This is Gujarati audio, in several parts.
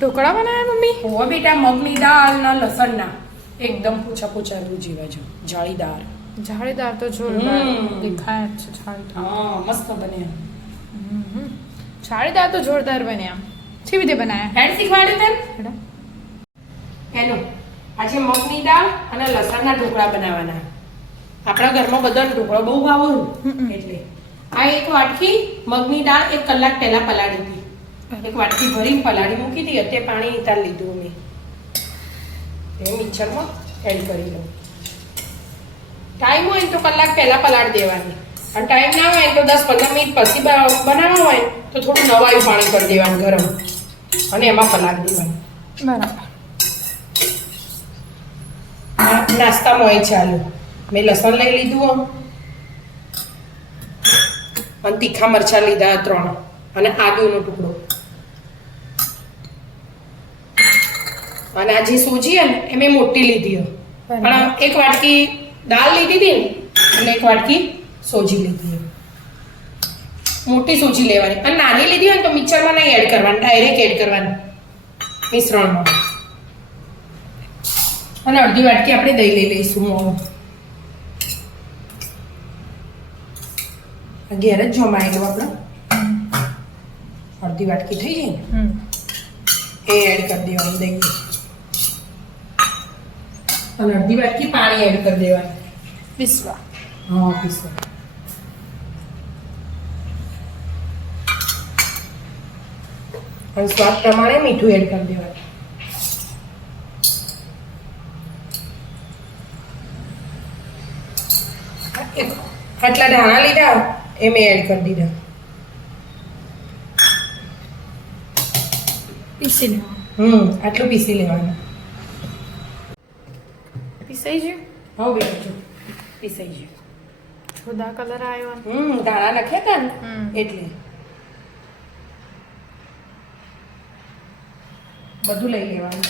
ઢોકળા બનાવ્યા મમ્મી? ઓ બેટા, મગની દાળ ના લસણના એકદમ પૂછા પૂછા રૂ જેવા જો જાળીદાર. જાળીદાર તો જોરદાર દેખાય જ છે. જાળીદાર હા, મસ્ત બન્યા. જાળીદાર તો જોરદાર બન્યા. કેવી રીતે બનાયા? હેડ શીખવાડ્યું તને? હેલો, આજે મગની દાળ અને લસણના ઢોકળા બનાવવાના. આપણા ઘરમાં બધાને ઢોકળા બહુ ભાવે એટલે આ એક વાટકી મગની દાળ 1 કલાક પહેલા પલાળી હતી. એક વાટકી ભરીને પલાળી મૂકી હતી. અત્યારે પાણી નિતાર લીધું અમે. એ મિક્સરમાં એડ કરી લઉં. ટાઈમ હોય ને તો કલાક પહેલા પલાળી દેવાની, અને ટાઈમ ના હોય તો 10-15 મિનિટ પછી બનાવવા હોય તો થોડું નવાયું પાણી કરી દેવાનું ગરમ, અને એમાં પલાળી દેવાનું. બરાબર. નાસ્તામાં હોય ચાલુ. મેં લસણ લઈ લીધું અને તીખા મરચાં લીધા 3 અને આદુનો ટુકડો. અને આ જે સોજી ને એ મેં મોટી લીધી પણ 1 વાટકી દાળ લીધી હતી ને એટલે 1 વાટકી સોજી લીધી. મોટી સોજી લેવાની, અને નાની લીધી હોય ને તો મિક્સરમાં નહીં એડ કરવાની, ડાયરેક્ટ એડ કરવાની મિશ્રણમાં. અને અડધી વાટકી આપણે દહીં લઈ લઈશું મોં. ઘેર જ જમાયેલું આપણે અડધી વાટકી થઈ જાય ને એ એડ કરી દેવાનું દહીં, અને અડધી વાટકી પાણી એડ કરી દેવાનું. પીસવા. હા, પીસવા. અને સ્વાદ પ્રમાણે મીઠું એડ કરી દેવાનું. આટલા ધાણા લીધા એ મેં એડ કરી દીધા. પીસી લેવાનું. આટલું પીસી લેવાનું. પીસાઈ ગયું? હા બેટા, પીસાઈ ગયું. થોડા કલર આવ્યો. ધાણા નાખ્યા હતા ને એટલે બધું લઈ લેવાનું.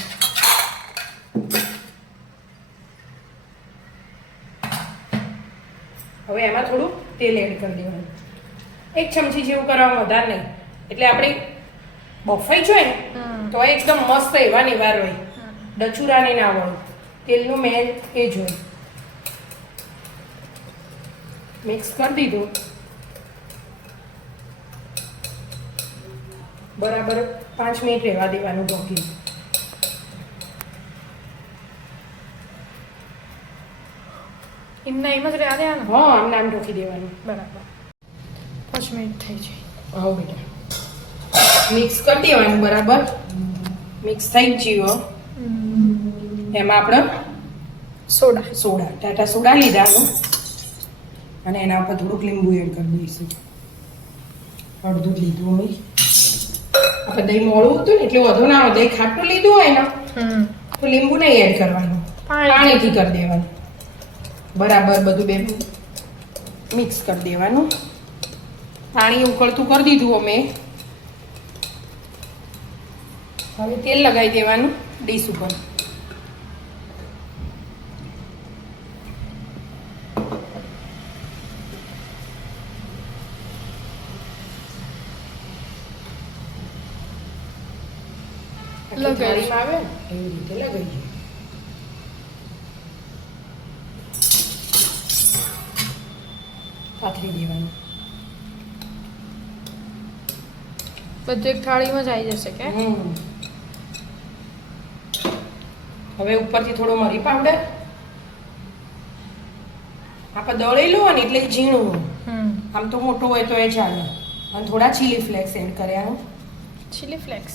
હવે એમાં થોડું તેલ એડ કરી દેવાનું. 1 ચમચી જેવું કરવાનું, વધારે નહીં. એટલે આપણે બફાઈ જોઈએ ને તો એકદમ મસ્ત એવા ને એવા હોય, ડચુરાને ના હોય. તેલનું મેન એ જ હોય. મિક્સ કરી દીધું બરાબર. 5 મિનિટ રહેવા દેવાનું ઢોકી. એમના એમ જ રહ્યા દેવાનું. હા, આમ નામ ઢોકી દેવાનું. બરાબર. 5 મિનિટ થઈ જાય. હા બેટા, મિક્સ કરી દેવાનું બરાબર. મિક્સ થઈ ગયું. એમાં આપણે સોડા ટાટા સોડા લીધાનું, અને એના ઉપર થોડુંક લીંબુ એડ કરી દઈશું. અડધું જ લીધું અમે. આપણે દહીં મોડું હતું ને એટલે વધુ ના હોય. દહીં ખાટું લીધું હોય ને તો લીંબુ નહીં એડ કરવાનું, પાણીથી કરી દેવાનું. બરાબર બધું બે મિક્સ કરી દેવાનું. પાણી ઉકળતું કરી દીધું અમે. હવે તેલ લગાવી દેવાનું ડીશ ઉપર. લગાવી આવે એવી રીતે લગાવી. પાથરી દેવાનું. બધું એક થાળીમાં જ આવી જશે કે? હવે ઉપરથી થોડો મરી પાવડર. આપણે દળેલું હોય ને એટલે ઝીણું, આમ તો મોટો હોય તો એ ચાલે. અને થોડા ચીલી ફ્લેક્સ એડ કર્યા. ચીલી ફ્લેક્સ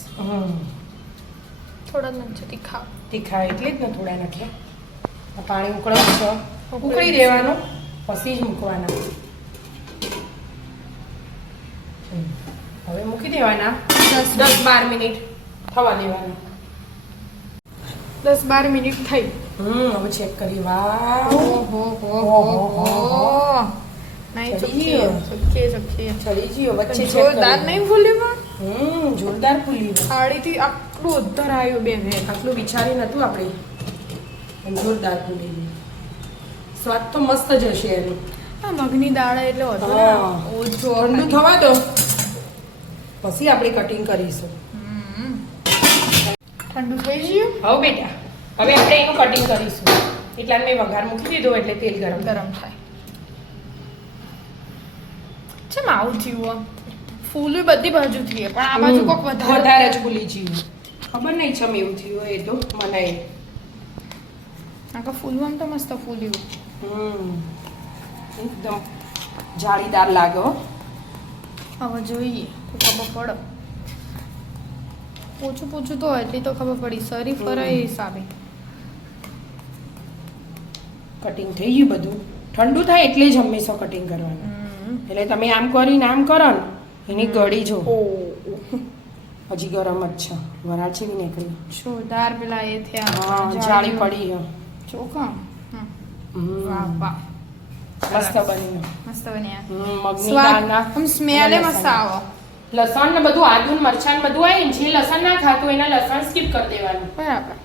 થોડા નથી તીખા. તીખા એટલે જ ને થોડા નાખ્યા. પાણી ઉકળવું છે, ઉકળી દેવાનું, પછી જ મૂકવાના. હવે મૂકી દેવાના. 10-12 મિનિટ થવા દેવાના. 10-12 મિનિટ થઈ. હવે ચેક કરી. વાહ, નહીં ચડી ચકી ચડી ગયો. વચ્ચે જોરદાર નહીં ફૂલ્યું પણ જોરદાર ફૂલ્યું. થાળીથી આટલું ઉદ્ધાર આવ્યું બેન. આટલું વિચારી નતું આપણે. જોરદાર ફૂલી ગયું. સ્વાદ તો મસ્ત જ હશે એનું. મગની દાળ એટલે ઠંડુ થવા દો પછી આપણે કટિંગ કરીશું. ઠંડુ થઈ ગયું હવે બેટા હવે આપણે એનું કટિંગ કરીશું એટલા મેં વઘાર મૂકી દીધો એટલે તેલ ગરમ ગરમ થાય ચમ આવું થયું ફૂલ બધી બાજુ થઈ પણ આ બાજુ કોક વધારે જ ફૂલી ગયું ખબર નહીં ચમ એવું થયું હોય એ તો મને આખા ફૂલમાં તો મસ્ત ફૂલ્યું એકદમ જાળીદાર લાગે હો હવે જોઈએ તો ખબર પડે પૂછું તો એટલી તો ખબર પડી સરી ફરાય એ હિસાબે કટિંગ થઈ ગયું બધું ઠંડુ થાય એટલે જ હંમેશા કટિંગ કરવાનું એટલે તમે આમ કરીને આમ કરો ને એની ગળી જો હજી ગરમ જ છે વરાળ છે નીકળી જોરદાર પેલા એ થયા હા જાળી પડી છે ચોખા વાહ વાહ મસ્ત બની મસ્ત બન્યા મગની દાળના સ્મેલ મસ્ત આવો લસણ ને બધું આદુ ને મરચાં ને બધું આવે ને જે લસણ ના ખાતું એના લસણ સ્કીપ કરી દેવાનું બરાબર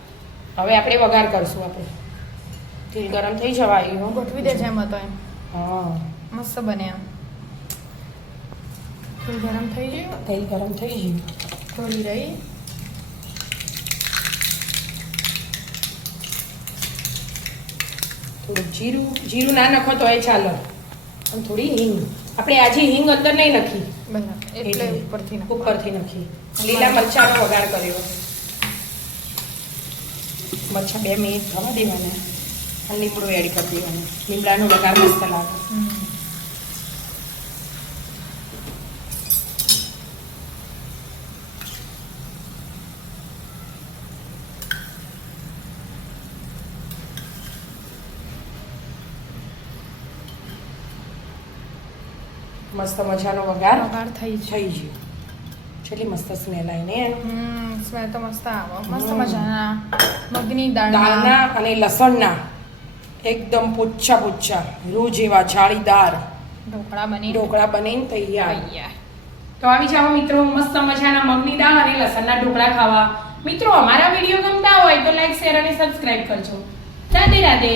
હવે આપણે વઘાર કરશું આપણે તેલ ગરમ થઈ જવા આવ્યું ગોઠવી દે જેમ હતો એમ હા મસ્ત બન્યા તેલ ગરમ થઈ ગયું તેલ ગરમ થઈ ગયું થોડી રહી થોડું જીરું ના નાખો તો એ ચાલે અને થોડી હિંગ આપણે આજે હિંગ અંદર નહીં નાખી બરાબર એટલે ઉપરથી નાખી લીલા મરચાંનો વઘાર કર્યો મરચાં 2 મિનિટ થવા દેવાના અને લીમડો એડ કરી દેવાનું લીમડાનો વઘાર મસ્ત લાગે મસ્ત મજાનો વઘાર થઈ ગયો કેટલી મસ્ત સ્મેલ આવી ને એનું સ્મેલ તો મસ્ત આવે મસ્ત મજાના મગની દાળના અને લસણના એકદમ પોચ્છા રોજ એવા જાળીદાર ઢોકળા બનીને તૈયાર તો આવી જાઓ મિત્રો મસ્ત મજાના મગની દાળ અને લસણના ઢોકળા ખાવા મિત્રો અમારા વિડીયો ગમતા હોય તો લાઈક શેર અને સબસ્ક્રાઇબ કરજો રાધે રાધે